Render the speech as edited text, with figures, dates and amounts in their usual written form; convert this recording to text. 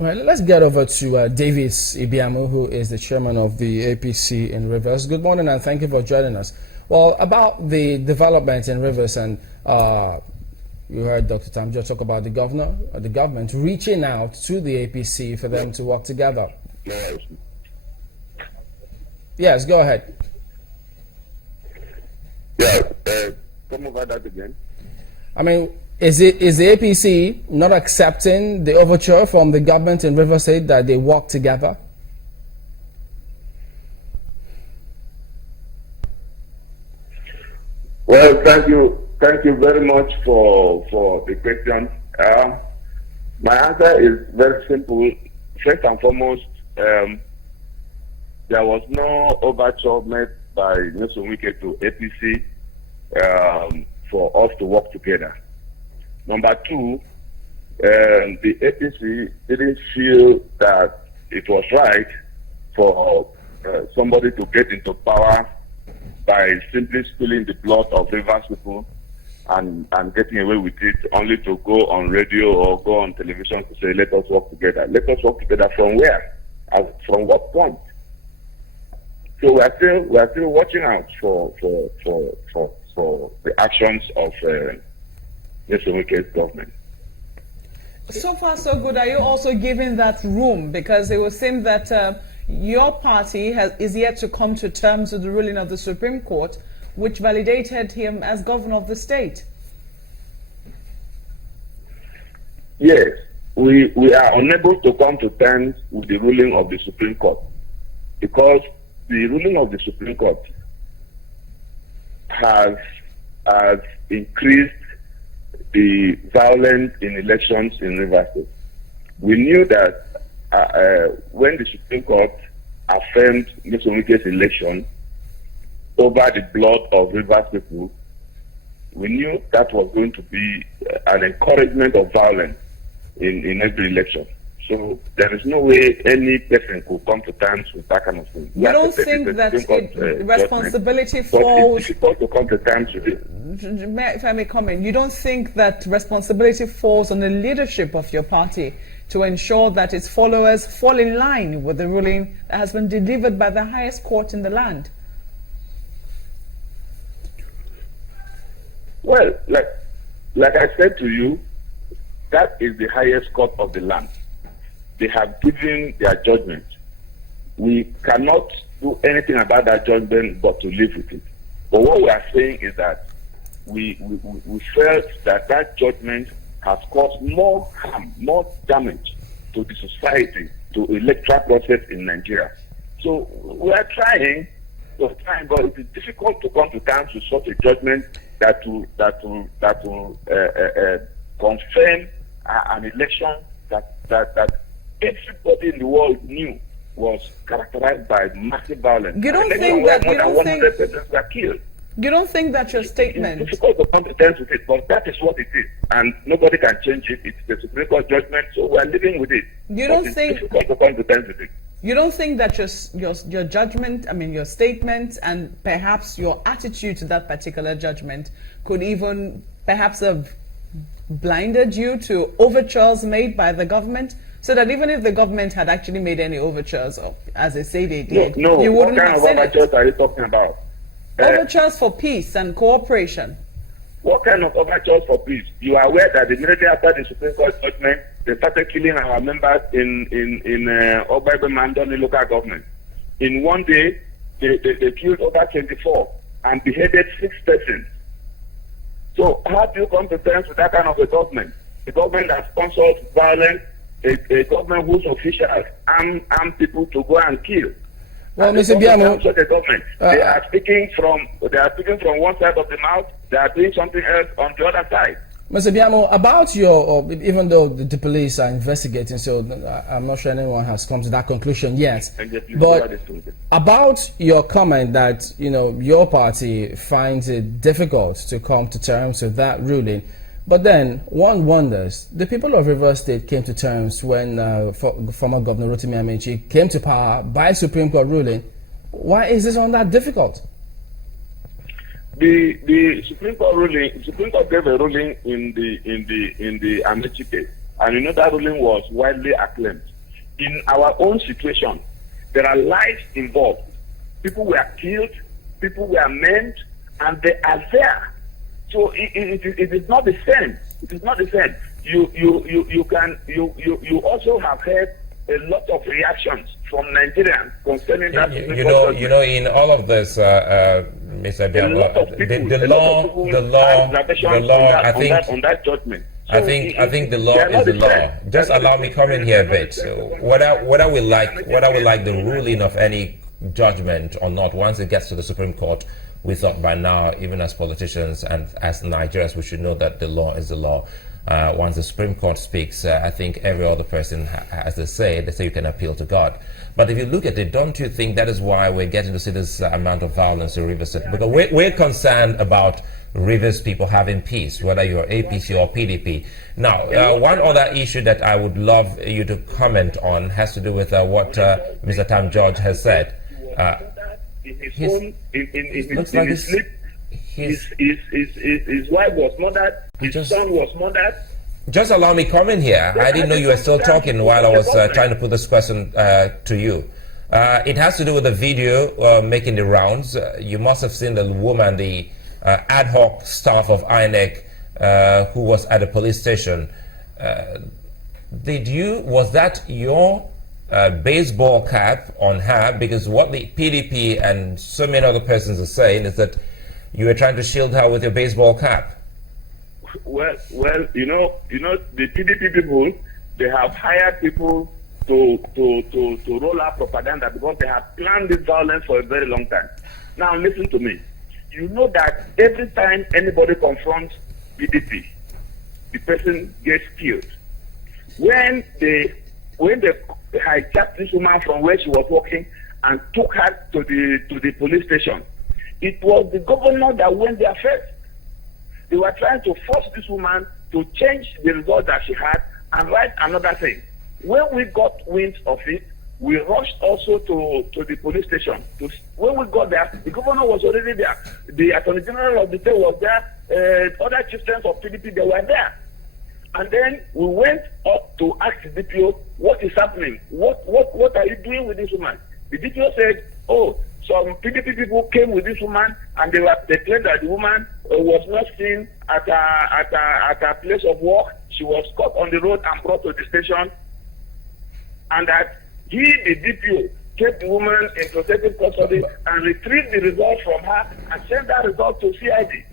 All right, let's get over to Davies Ibiamu, who is the chairman of the APC in Rivers. Good morning and thank you for joining us. Well, about the development in Rivers, and you heard Dr. tam-George talk about the government reaching out to the APC for them to work together. Yes, go ahead. Yeah, come over that again. I mean, is the APC not accepting the overture from the government in Rivers State that they work together? Well, thank you very much for the question. My answer is very simple. First and foremost, there was no overture made by Nyesom Wike to APC for us to work together. Number two, the APC didn't feel that it was right for somebody to get into power by simply spilling the blood of Rivers people and getting away with it, only to go on radio or go on television to say, let us work together. Let us work together from where? From what point? So we are still watching out for the actions of Nyesom Wike's government. So far, so good. Are you also giving that room? Because it would seem that your party is yet to come to terms with the ruling of the Supreme Court, which validated him as governor of the state. Yes, we are unable to come to terms with the ruling of the Supreme Court because the ruling of the Supreme Court has increased the violence in elections in Rivers State. We knew that when the Supreme Court affirmed Nyesom Wike's election over the blood of Rivers people, we knew that was going to be an encouragement of violence in every election. So there is no way any person could come to terms with that kind of thing. You don't think that responsibility falls... It's difficult to come to terms with it. If I may comment, you don't think that responsibility falls on the leadership of your party to ensure that its followers fall in line with the ruling that has been delivered by the highest court in the land? Well, like I said to you, that is the highest court of the land. They have given their judgment. We cannot do anything about that judgment but to live with it. But what we are saying is that we felt that judgment has caused more harm, more damage to the society, to electoral process in Nigeria. So we are trying, but it is difficult to come to terms with such a judgment that will confirm an election that everybody in the world knew was characterized by massive violence. You don't think that more than 100 persons were killed. You don't think that your statement... It's difficult to come to terms with it, but that is what it is. And nobody can change it. It's the Supreme Court judgment, so we're living with it. It's difficult to come to terms with it. You don't think that your judgment, your statement, and perhaps your attitude to that particular judgment could even perhaps have blinded you to overtures made by the government? So that even if the government had actually made any overtures, or as they say they did, no. You wouldn't have said it. What kind of overtures are you talking about? Overtures for peace and cooperation. What kind of overtures for peace? You are aware that immediately after the Supreme Court judgment, they started killing our members in Ogbaibe Mandoni local government. In one day, they killed over 24 and beheaded 6 persons. So how do you come to terms with that kind of a government? A government that sponsors violence, a government whose officials arm people to go and kill. Well, Mr. Ibiamu, the government, they are speaking from one side of the mouth. They are doing something else on the other side. Mr. Ibiamu, about even though the police are investigating, so I'm not sure anyone has come to that conclusion yet. But about your comment that your party finds it difficult to come to terms with that ruling. But then one wonders, the people of Rivers State came to terms when former Governor Rotimi Amechi came to power by Supreme Court ruling. Why is this one that difficult? The Supreme Court ruling, Supreme Court gave a ruling in the Amechi case, And you know that ruling was widely acclaimed. In our own situation, there are lives involved. People were killed, people were maimed, and they are there. So it is not the same. It is not the same. You also have heard a lot of reactions from Nigerians concerning that. You know, in all of this, Mr. Ibiamu, on that judgment. So I think the law is the law. Just allow me come in here a bit. So what I would like the ruling of any judgment or not, once it gets to the Supreme Court, we thought by now, even as politicians and as Nigerians, we should know that the law is the law. Once the Supreme Court speaks, I think every other person, as they say you can appeal to God. But if you look at it, don't you think that is why we're getting to see this amount of violence in Rivers State? Because we're concerned about Rivers people having peace, whether you're APC or PDP. Now, one other issue that I would love you to comment on has to do with what Mr. Tam-George has said. His wife was murdered, his son was murdered. Just allow me comment here. I didn't know you were still talking while I was trying to put this question to you. It has to do with the video making the rounds. You must have seen the woman, the ad hoc staff of INEC who was at a police station. Was that your baseball cap on her? Because what the PDP and so many other persons are saying is that you were trying to shield her with your baseball cap. Well, you know, the PDP people, they have hired people to roll out propaganda because they have planned this violence for a very long time. Now, listen to me. You know that every time anybody confronts PDP, the person gets killed. When they hijacked this woman from where she was working and took her to the police station, it was the governor that went there first. They were trying to force this woman to change the result that she had and write another thing. When we got wind of it, we rushed also to the police station. When we got there, the governor was already there. The Attorney General of the state was there. Other chieftains of PDP, they were there. And then we went up to ask the DPO, what is happening? What are you doing with this woman? The DPO said, oh, some PDP people came with this woman and they claimed that the woman was not seen at her place of work. She was caught on the road and brought to the station. And that he, the DPO, kept the woman in protective custody and retrieved the result from her and sent that result to CID.